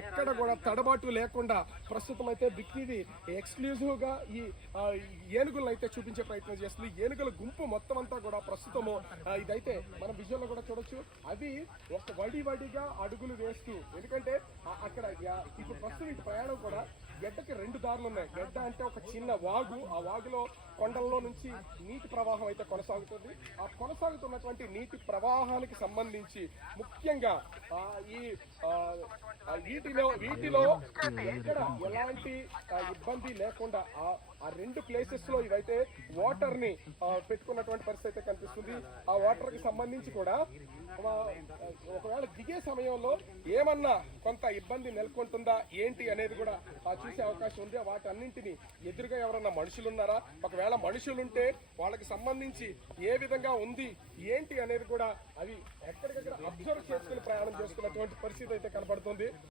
ఎక్కడ కూడా తడబాటు లేకుండా ప్రస్తుతం అయితే బిక్కిది ఎక్స్క్లూజివ్ గా ఈ ఏనుగులను అయితే చూపించే ప్రయత్నం చేస్తుంది. ఏనుగుల గుంపు మొత్తం అంతా కూడా ప్రస్తుతము ఇదైతే మనం విజువల్ లో కూడా చూడొచ్చు. అవి ఒక వడిగా అడుగులు వేస్తూ, ఎందుకంటే అక్కడ ఇప్పుడు ప్రస్తుతం ఇటు ప్రయాణం కూడా గడ్డకి 2 దారులు ఉన్నాయి. గడ్డ అంటే ఒక చిన్న వాగు, ఆ వాగులో కొండల్లో నుంచి నీటి ప్రవాహం అయితే కొనసాగుతుంది. ఆ కొనసాగుతున్నటువంటి నీటి ప్రవాహానికి సంబంధించి ముఖ్యంగా ఈ వీటిలో ఎక్కడ ఎలాంటి ఇబ్బంది లేకుండా ఆ 2 ప్లేసెస్ లో ఇవైతే వాటర్ ని పెట్టుకున్నటువంటి పరిస్థితి అయితే కనిపిస్తుంది. ఆ వాటర్ కి సంబంధించి కూడా ఒకవేళ దిగే సమయంలో ఏమన్నా కొంత ఇబ్బంది నెలకొంటుందా ఏంటి అనేది కూడా చూసే అవకాశం ఉంది. వాటన్నింటినీ ఎదురుగా ఎవరన్నా మనుషులున్నారా, ఒకవేళ మనుషులుంటే వాళ్ళకి సంబంధించి ఏ విధంగా ఉంది ఏంటి అనేది కూడా అవి ఎక్కడికక్కడ అబ్జర్వ్ చేసుకుని ప్రయాణం చేస్తున్నటువంటి పరిస్థితి అయితే కనబడుతుంది.